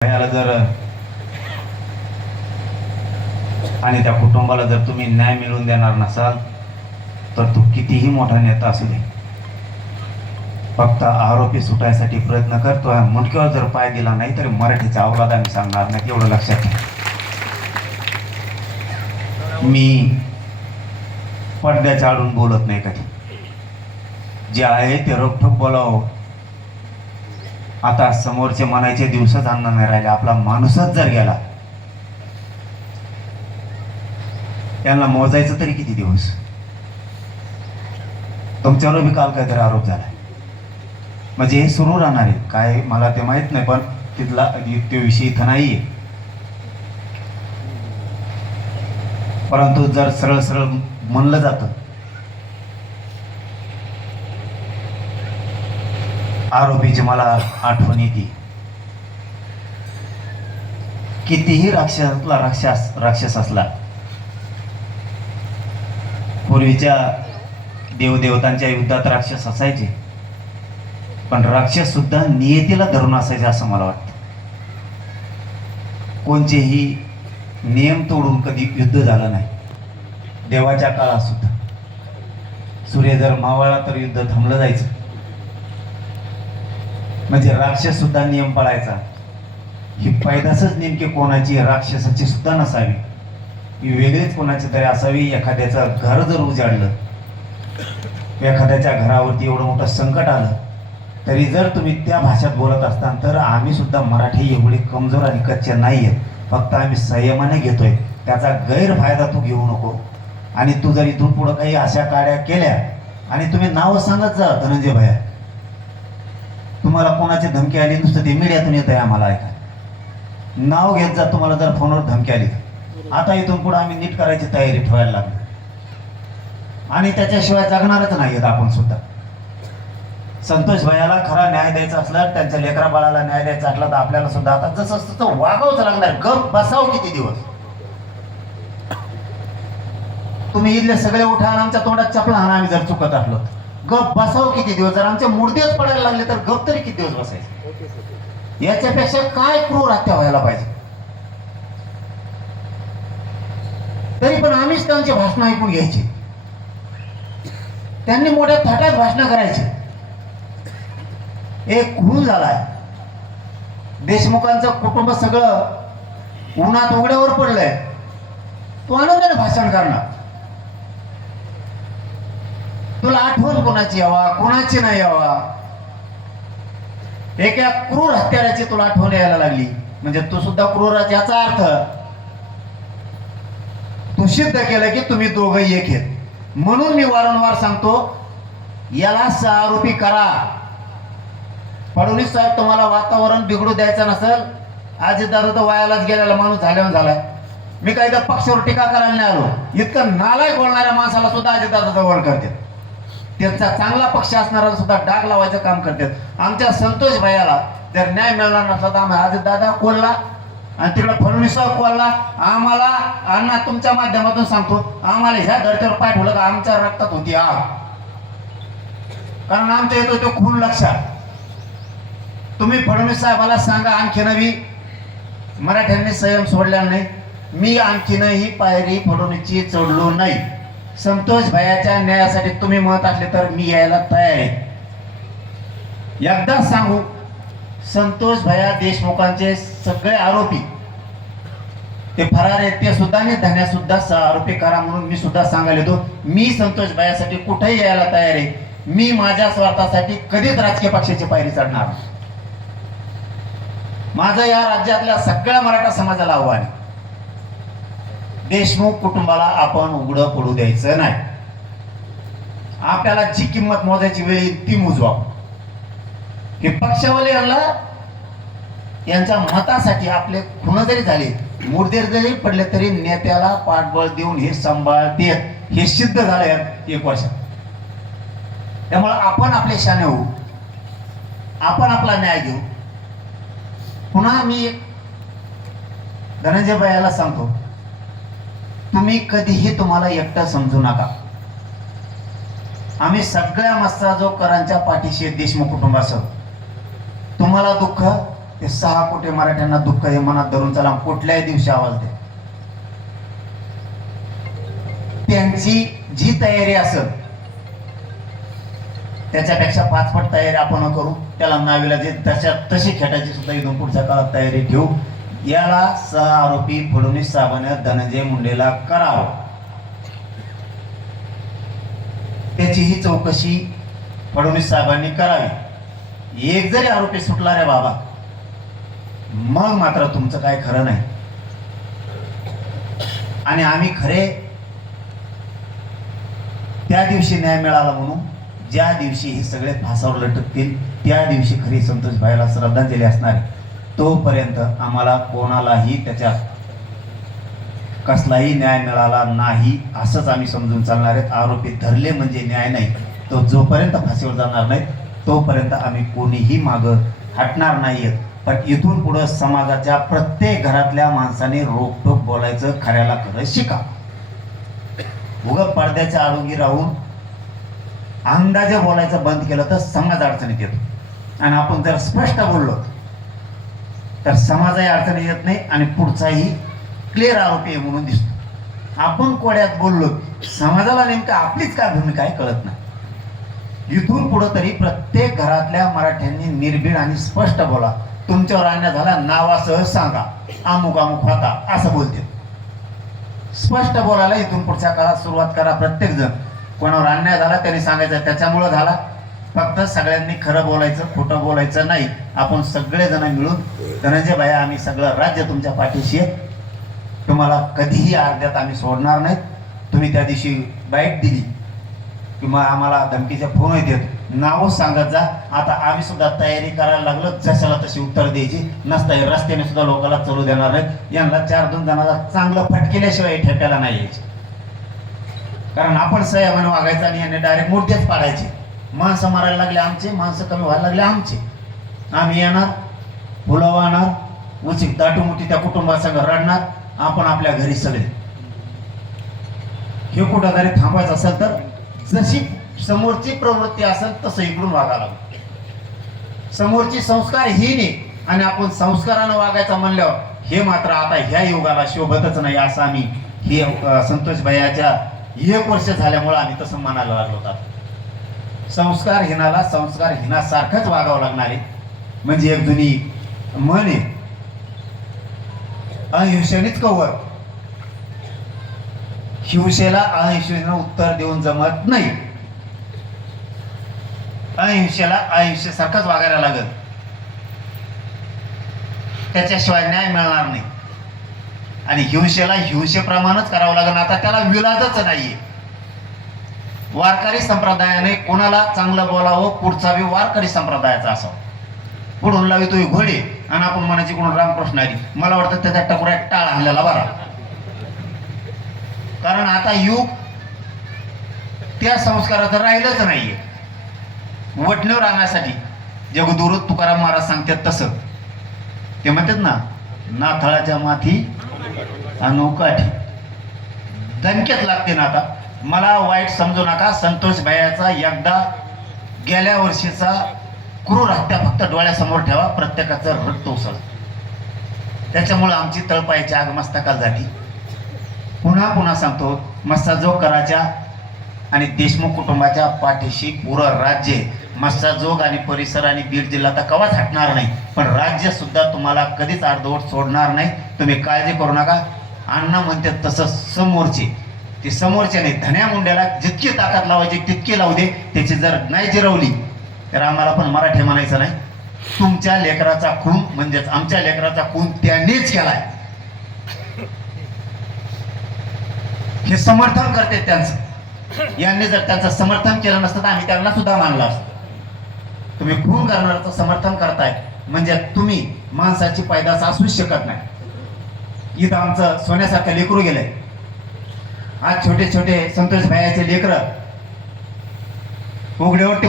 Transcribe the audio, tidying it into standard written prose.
भयाला जर आणि त्या कुटुंबाला जर तुम्ही न्याय मिळवून देणार नसाल तर तो कितीही मोठा नेता असू दे, फक्त आरोपी सुटायसाठी प्रयत्न करतोय. मुंडक्यावर जर पाय दिला नाही तर मराठीचा अवलाद आम्ही सांगणार नाही, एवढं लक्षात ठेवा. मी पडद्याच्या आडून बोलत नाही कधी. जे आहे ते रोखठोक बोलावं. आता समोरचे म्हणायचे दिवसच अन्न नाही राहिले, आपला माणूसच जर गेला त्यांना मोजायचं तरी किती दिवस. तुमच्यावर बी काल काहीतरी आरोप झाला, म्हणजे हे सुरू राहणार आहे काय मला ते माहित नाही, पण तिथला तो विषय इथं नाहीये. परंतु जर सरळ सरळ म्हणलं जातं आरोपीची मला आठवण येते. कितीही राक्षस असला, पूर्वीच्या देवदेवतांच्या युद्धात राक्षस असायचे, पण राक्षस सुद्धा नियतीला धरून असायचे असं मला वाटतं. कोणतेही नियम तोडून कधी युद्ध झालं नाही. देवाच्या काळात सुद्धा सूर्य जर मावळला तर युद्ध थांबलं जायचं. म्हणजे राक्षस सुद्धा नियम पाळायचा. ही पैदासच नेमकी कोणाची राक्षसाची सुद्धा नसावी, ही वेगळीच कोणाची तरी असावी. एखाद्याचं घर जर उजाडलं, एखाद्याच्या घरावरती एवढं मोठं संकट आलं, तरी जर तुम्ही त्या भाषेत बोलत असताल तर आम्ही सुद्धा मराठी एवढे कमजोर आणि कच्चे नाही आहेत. फक्त आम्ही संयमाने घेतोय, त्याचा गैरफायदा तू घेऊ नको. आणि तू जर इथून पुढं काही अशा काड्या केल्या आणि तुम्ही नाव सांगत जा धनंजय भैया, तुम्हाला कोणाची धमकी आली, नुसतं ते मीडियातून येत आहे आम्हाला ऐका, नाव घेत जा. तुम्हाला जर फोनवर धमकी आली, आता इथून पुढे आम्ही नीट करायची तयारी ठेवायला लागली आणि त्याच्याशिवाय जगणारच नाहीत आपण सुद्धा. संतोष भैयाला खरा न्याय द्यायचा असला, त्यांच्या लेकरा बाळाला न्याय द्यायचा असला तर आपल्याला सुद्धा आता जसं तसं वागावंच लागणार. गप बसाव किती दिवस. तुम्ही इथले सगळे उठा आणि आमच्या तोंडात चपला हाना आम्ही जर चुकत असलो. गप बसाव किती दिवस. जर आमचे मुडदेच पडायला लागले तर गप तरी किती दिवस बसायचे. याच्यापेक्षा काय क्रूर हत्या व्हायला पाहिजे. तरी पण आम्हीच त्यांचे भाषण ऐकून घ्यायचे. त्यांनी मोठ्या थाटात भाषण करायचे. एक खून झालाय, देशमुखांचं कुटुंब सगळं उन्हात उघड्यावर पडलंय, तो आनंदाने भाषण करणार. तुला आठवण कोणाची यावा, कोणाची नाही यावा, एका क्रूर हत्याराची तुला आठवण यायला लागली म्हणजे तू सुद्धा क्रूराच. याचा अर्थ तू सिद्ध केलं की तुम्ही दोघंही एक आहेत. म्हणून मी वारंवार सांगतो, याला आरोपी करा. फडणवीस साहेब, तुम्हाला वातावरण बिघडू द्यायचं नसेल, अजितदादा तर वायालाच गेलेला माणूस झाल्यावर झालाय. मी काही तर पक्षावर टीका करायला नाही आलो. इतकं नालायक बोलणाऱ्या माणसाला सुद्धा अजितदादा जवळ करतात. त्यांचा चांगला पक्ष असणारा सुद्धा डाग लावायचं काम करतात. आमच्या संतोष भैयाला जर न्याय मिळणार नसला तर आम्ही अजितदादा कोल्हा आणि तिकडे फडणवीस कोल्हा. आम्हाला अण्णा तुमच्या माध्यमातून सांगतो, आम्हाला ह्या धर्तीवर पाय ठेवलं का आमच्या रक्तात होती आग. कारण आमच्या येतो तो खून लक्षात. तुम्ही फडणवीस साहेबाला सांगा आणखी नवी मराठ्यांनी संयम सोडलेला नाही. मी आणखीनही पायरी फडणवीसची चढलो नाही. संतोष भैयाच्या न्यायासाठी तुम्ही म्हणत असले तर मी यायला तयार आहे. एकदा सांगू, संतोष भैया देशमुखांचे सगळे आरोपी ते फरार आहेत, ते सुद्धा आणि धन्या सुद्धा आरोपी करा म्हणून मी सुद्धा सांगायला येतो. मी संतोष भैयासाठी कुठेही यायला तयार आहे. मी माझ्या स्वार्थासाठी कधीच राजकीय पक्षाची पायरी चढणार. माझं या राज्यातल्या सगळ्या मराठा समाजाला आव्हान आहे, देशमुख कुटुंबाला आपण उघडं पडू द्यायचं नाही. आपल्याला जी किंमत मोजायची वेळ येईल ती मोजवा. की पक्षावाले यांच्या मतासाठी आपले खून जरी झाले, मुर्देर जरी पडले तरी नेत्याला पाठबळ देऊन हे सांभाळतेत, हे सिद्ध झालंय 1 वर्षात. त्यामुळे आपण आपले शाने होऊ, आपण आपला न्याय घेऊ. पुन्हा मी धनंजय भैयाला सांगतो, तुम्ही कधीही तुम्हाला एकटं समजू नका. आम्ही सगळ्या मस्ताजोगकरांच्या पाठीशी देशमुख कुटुंबासह. तुम्हाला दुःख ते 6 कोटी मराठ्यांना दुःख हे मनात धरून चला, कुठल्याही दिवशी आवाज द्या. त्यांची जी तयारी असेल त्याच्यापेक्षा 5 पट तयारी आपण करू. त्याला नावीलाजे तशी खेटाची सुद्धा इथून पुढच्या काळात तयारी ठेवू. याला 6 आरोपी फडणवीस साहेबांनी धनंजय मुंडेला करावं, त्याची ही चौकशी फडणवीस साहेबांनी करावी. एक जरी आरोपी सुटला रे बाबा, मग मात्र तुमचं काय खरं नाही. आणि आम्ही खरे त्या दिवशी न्याय मिळाला म्हणून, ज्या दिवशी हे सगळे फासावर लटकतील त्या दिवशी खरी संतोष भाईला श्रद्धांजली असणार आहे. तोपर्यंत आम्हाला कोणालाही त्याच्या कसलाही न्याय मिळाला नाही असंच आम्ही समजून चालणार आहेत. आरोपी धरले म्हणजे न्याय नाही. तो जोपर्यंत फाशीवर जाणार नाही तोपर्यंत आम्ही कोणीही मागं हटणार नाहीयेत. पण इथून पुढे समाजाच्या प्रत्येक घरातल्या माणसाने रोखटोक बोलायचं, खऱ्याला खरं शिका. उगं पडद्याच्या आडोगी राहून अंदाजे बोलायचं बंद केलं तर समाज अडचणीत येतो. आणि आपण जर स्पष्ट बोललो तर समाजाही अडचणीत येत नाही आणि पुढचाही क्लिअर आरोपी आहे म्हणून दिसतो. आपण कोड्यात बोललो, समाजाला नेमकं आपलीच काय भूमिका आहे कळत नाही. इथून पुढे तरी प्रत्येक घरातल्या मराठ्यांनी निर्भीड आणि स्पष्ट बोला. तुमच्यावर अन्याय झाला नावासह सांगा, अमुक अमुक होता असं बोलते. स्पष्ट बोलायला इथून पुढच्या काळात सुरुवात करा. प्रत्येक जण कोणावर अन्याय झाला त्यांनी सांगायचं त्याच्यामुळं झाला. फक्त सगळ्यांनी खरं बोलायचं, खोटं बोलायचं नाही. आपण सगळेजण मिळून धनंजय भाई आम्ही सगळं राज्य तुमच्या पाठीशी आहे. तुम्हाला कधीही अर्ध्यात आम्ही सोडणार नाहीत. तुम्ही त्या दिवशी बाईट दिली किंवा आम्हाला धमकीच्या फोन येतात, नावच सांगत जा. आता आम्ही सुद्धा तयारी करायला लागलो, जशाला तशी उत्तर द्यायची. नसता रस्त्याने सुद्धा लोकांना चलू देणार नाहीत. यांना 4-2 जणांना चांगलं फटकेल्याशिवाय ठेप्याला नाही यायचे. कारण आपण संयमाने वागायचं आणि यांनी डायरेक्ट मूर्त्याच पाडायचे. माणसं मारायला लागले आमचे, माणसं कमी व्हायला लागले आमचे. आम्ही येणार, फुलं वाहणार, उचित दाटूमुठी त्या कुटुंबासंग रडणार, आपण आपल्या घरी सगळे. हे कुठं तरी थांबायचं असेल तर जशी समोरची प्रवृत्ती असेल तसं इकडून वागायला लागतो. समोरची संस्कारहीन आहे आणि आपण संस्कारानं वागायचं म्हणल्यावर हे मात्र आता ह्या युगाला शोभतच नाही. असं आम्ही हे संतोष भैयाच्या 1 वर्ष झाल्यामुळे आम्ही तसं म्हणायला लागलो होता. संस्कारहीनाला संस्कारहीनासारखंच वागावं लागणार आहे. म्हणजे एक जुनी म्हण आहे, अहिंसेनेच कवर. हिंसेला अहिंसेनं उत्तर देऊन जमत नाही. अहिंसेला अहिंसेसारखंच वागायला लागत, त्याच्याशिवाय न्याय मिळणार नाही. आणि हिंसेला हिंसेप्रमाणेच करावं लागेल. आता त्याला विलाजच नाहीये. वारकरी संप्रदायाने कोणाला चांगलं बोलावं, पुढचा बी वारकरी संप्रदायाचा असावा. पुढून लावितो घोडे आणि आपण म्हणायची कोण रामकृष्ण हरी. मला वाटतं त्याच्या टकुऱ्यात टाळ आणलेला बरा. कारण आता युग त्या संस्काराचं राहिलंच नाहीये. वटणीवर आणण्यासाठी जगदुरु तुकाराम महाराज सांगतात तसं. ते म्हणतात ना, नाथाळाच्या माथी अनोकाठी. दणक्यात लागते ना. आता मला वाईट समजू नका. संतोष भैयाचा एकदा गेल्या वर्षीचा क्रूर हत्या फक्त डोळ्यासमोर ठेवा. प्रत्येकाचं रक्त उसळ. त्याच्यामुळं आमची तळपायाची आग मस्तकाला जाती. पुन्हा सांगतो, मस्साजोग कराच्या आणि देशमुख कुटुंबाच्या पाठीशी पुरं राज्य. मस्साजोग आणि परिसर आणि बीड जिल्हा तर कवाच हटणार नाही. पण राज्य सुद्धा तुम्हाला कधीच अर्धवट सोडणार नाही. तुम्ही काळजी करू नका. अण्णा म्हणते तसं समोरचे, ते समोरचे नाही. धन्या मुंड्याला जितकी ताकद लावायची तितकी लावू दे. त्याची जर नाही जिरवली तर आम्हाला पण मराठी म्हणायचं नाही. तुमच्या लेकराचा खून म्हणजेच आमच्या लेकराचा खून त्यांनीच केलाय हे समर्थन करते त्यांचं. यांनी जर त्यांचं समर्थन केलं नसतं तर आम्ही त्यांना सुद्धा मानलं असतं. तुम्ही खून करणाऱ्याचं समर्थन करताय म्हणजे तुम्ही माणसाची पैदास असूच शकत नाही. इथं आमचं सोन्यासारखं लेकरू गेलंय. आज छोटे छोटे संतोष भाईचे लेकरं उघड्यावरती